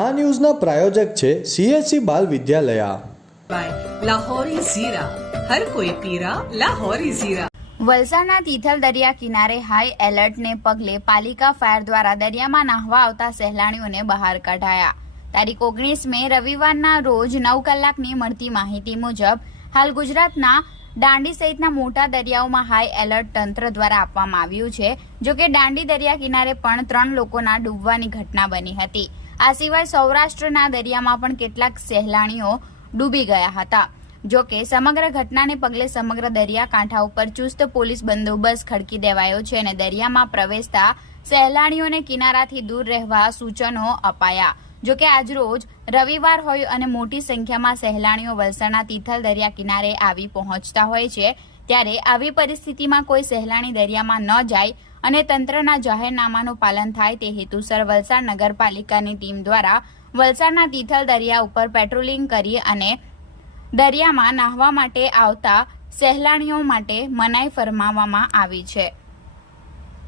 આ ન્યૂઝના પ્રાયોજક છે સીએસસી બાલ વિદ્યાલયા. લાહોરી ઝીરા. હર કોઈ પીરા લાહોરી ઝીરા. વલસાડના તિથલ દરિયા કિનારે હાઈ એલર્ટને પગલે પાલિકા ફાયર દ્વારા દરિયામાં નાહવા આવતા સહેલાણીઓને બહાર કઢાયા. તારીખ ઓગણીસ મે રવિવારના રોજ નવ કલાકની મળતી માહિતી મુજબ હાલ ગુજરાતના દાંડી સહિતના મોટા દરિયાઓમાં હાઈ એલર્ટ તંત્ર દ્વારા આપવામાં આવ્યું છે જોકે દાંડી દરિયા કિનારે પણ ત્રણ લોકોના ડૂબવાની ઘટના બની હતી. આ સિવાય સૌરાષ્ટ્રના દરિયામાં પણ કેટલાક સહેલાણીઓ ડૂબી ગયા હતા. જો કે સમગ્ર ઘટનાને પગલે સમગ્ર દરિયાકાંઠા ઉપર ચુસ્ત પોલીસ બંદોબસ્ત ખડકી દેવાયો છે અને દરિયામાં પ્રવેશતા સહેલાણીઓને કિનારાથી દૂર રહેવા સૂચનો અપાયા. જો કે આજરોજ રવિવાર હોય અને મોટી સંખ્યામાં સહેલાણીઓ વલસાડના તિથલ દરિયા કિનારે આવી પહોંચતા હોય છે ત્યારે આવી પરિસ્થિતિમાં કોઈ સહેલાણી દરિયામાં ન જાય અને તંત્રના જાહેરનામાનું પાલન થાય તે હેતુસર વલસાડ નગરપાલિકાની ટીમ દ્વારા વલસાડના તિથલ દરિયા ઉપર પેટ્રોલિંગ કરી અને દરિયામાં નાહવા માટે આવતા સહેલાણીઓ માટે મનાઈ ફરમાવવામાં આવી છે.